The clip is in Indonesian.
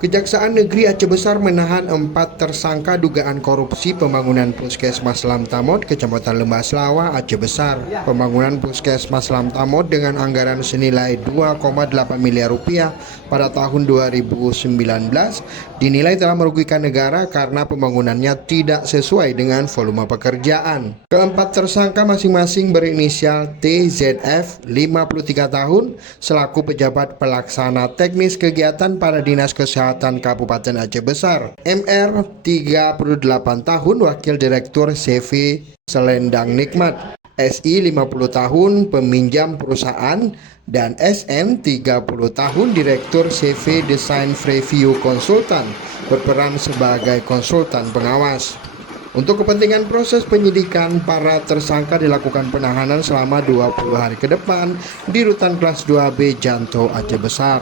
Kejaksaan Negeri Aceh Besar menahan 4 tersangka dugaan korupsi pembangunan Puskesmas Lamtamot, Kecamatan Lembah Selawa, Aceh Besar. Pembangunan Puskesmas Lamtamot dengan anggaran senilai 2,8 miliar rupiah pada tahun 2019 dinilai telah merugikan negara karena pembangunannya tidak sesuai dengan volume pekerjaan. Keempat tersangka masing-masing berinisial TZF 53 tahun selaku pejabat pelaksana teknis kegiatan pada Dinas Kesehatan Kabupaten Aceh Besar, MR 38 tahun wakil direktur CV Selendang Nikmat, SI 50 tahun peminjam perusahaan, dan SN 30 tahun direktur CV Design Review Konsultan berperan sebagai konsultan pengawas. Untuk kepentingan proses penyidikan, para tersangka dilakukan penahanan selama 20 hari ke depan di Rutan Kelas 2B Janto Aceh Besar.